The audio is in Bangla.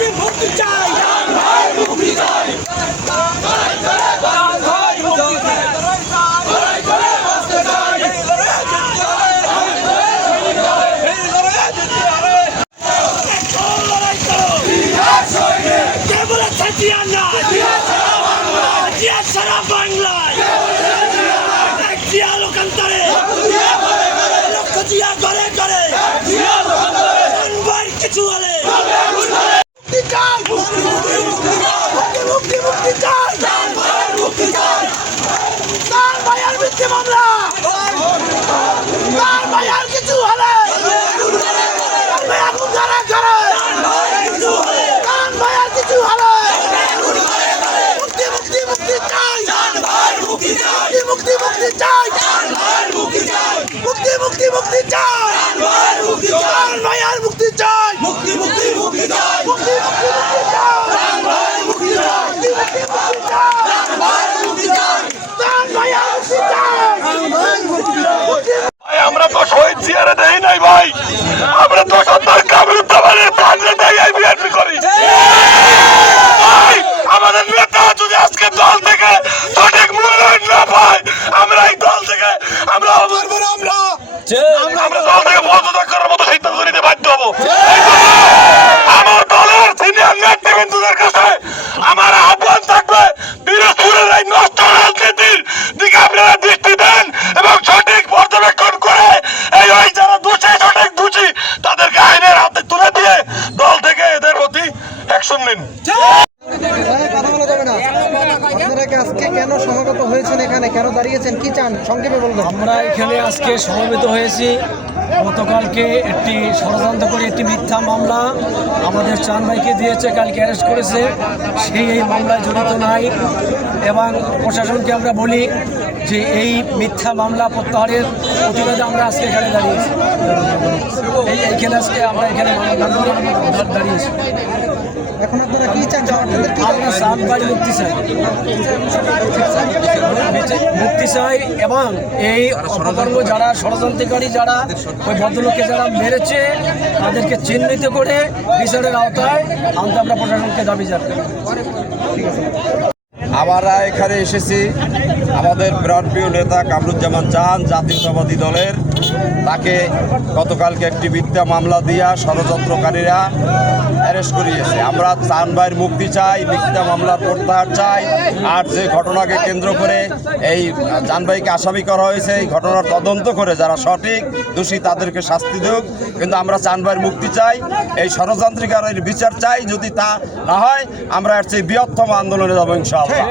মুক্তি মুক্তি চাই। Yeah, বলেছে মুক্তি মুক্তি চাই তার ভাইয়ার মিথ্যে মামলা তার ভাইয়ার কিছু হলে তার ভাইয়ার আগুন ধরে ধরে তার ভাইয়ার কিছু হলে মুক্তি মুক্তি মুক্তি চাই মুক্তি মুক্তি মুক্তি চাই মুক্তি মুক্তি মুক্তি চাই তার ভাইয়ার মুক্তি চাই মুক্তি মুক্তি মুক্তি চাই মুক্তি মুক্তি মুক্তি চাই মুক্তি মুক্তি মুক্তি চাই মুক্তি চাই তার ভাইয়ার মুক্তি চাই ভাই আমরা তো শহীদ জিয়ারে দেই নাই ভাই আমরা তো সন্তান কামরুদ্দামানের প্রাণে দেই এই বিএনপি করি ভাই আমাদের নেতা যদি আজকে দল থেকে সঠিক মূল্যায়ন না পায় আমরা এই দল থেকে আমরা আমরা আমরা দল থেকে পদত্যাগ করার মতো সিদ্ধান্ত নিতে বাধ্য হব এই জন্য আমার দলের সিনিয়র নেতৃবৃন্দদের কাছে আমার আহ্বান থাকবে দিনাজপুরের এই নষ্ট রাজনীতির দিকে আপনারা দৃষ্টি দেন এবং সঠিক পর্যবেক্ষণ করে এই ওই যারা দোষী সঠিক দোষী তাদেরকে আইনের হাতে তুলে দিয়ে দল থেকে এদের প্রতি অ্যাকশন নিন হ্যাঁ, কথা বলা যাবে না আপনারা কি আজকে কেন সমাগত হয়েছেন এখানে কেন দাঁড়িয়েছেন কি চান সংক্ষেপে বলবেন আমরা এখানে আজকে হয়েছি। গতকালকে একটি করে একটি মিথ্যা মামলা আমাদের চান ভাইকে দিয়েছে করেছে। সেই মামলায় জড়িত নাই। এবং প্রশাসনকে আমরা বলি যে এই মিথ্যা মামলা প্রত্যাহারের প্রতিবাদে আমরা আজকে এখানে দাঁড়িয়েছি। এই এখানে আজকে আমরা এখানে দাঁড়িয়েছি। এখন আপনারা কি চান? আমরা চান? মুক্তি চাই। মুক্তি চাই এবং এই অপকর্ম যারা ষড়যন্ত্রকারী যারা ওই ভদ্রলোককে যারা মেরেছে তাদেরকে চিহ্নিত করে বিচারের আওতায় আনতে আমরা প্রশাসনকে দাবি জানাই। আমরা এখানে এসেছি আমাদের প্রাণপ্রিয় নেতা কামরুজ্জামান চান জাতীয়তাবাদী দলের। তাকে গতকালকে একটি মিথ্যা মামলা দিয়া ষড়যন্ত্রকারীরা অ্যারেস্ট করিয়েছে। আমরা চান ভাইয়ের মুক্তি চাই, মিথ্যা মামলার প্রত্যাহার চাই। আর যে ঘটনাকে কেন্দ্র করে এই জান ভাইকে আসামি করা হয়েছে, এই ঘটনার তদন্ত করে যারা সঠিক দোষী তাদেরকে শাস্তি দেওক কিন্তু আমরা চান ভাইয়ের মুক্তি চাই, এই ষড়যন্ত্রকারীর বিচার চাই। যদি তা না হয়, আমরা এর চেয়ে বৃহত্তম আন্দোলনে যাব ইনশাআল্লাহ।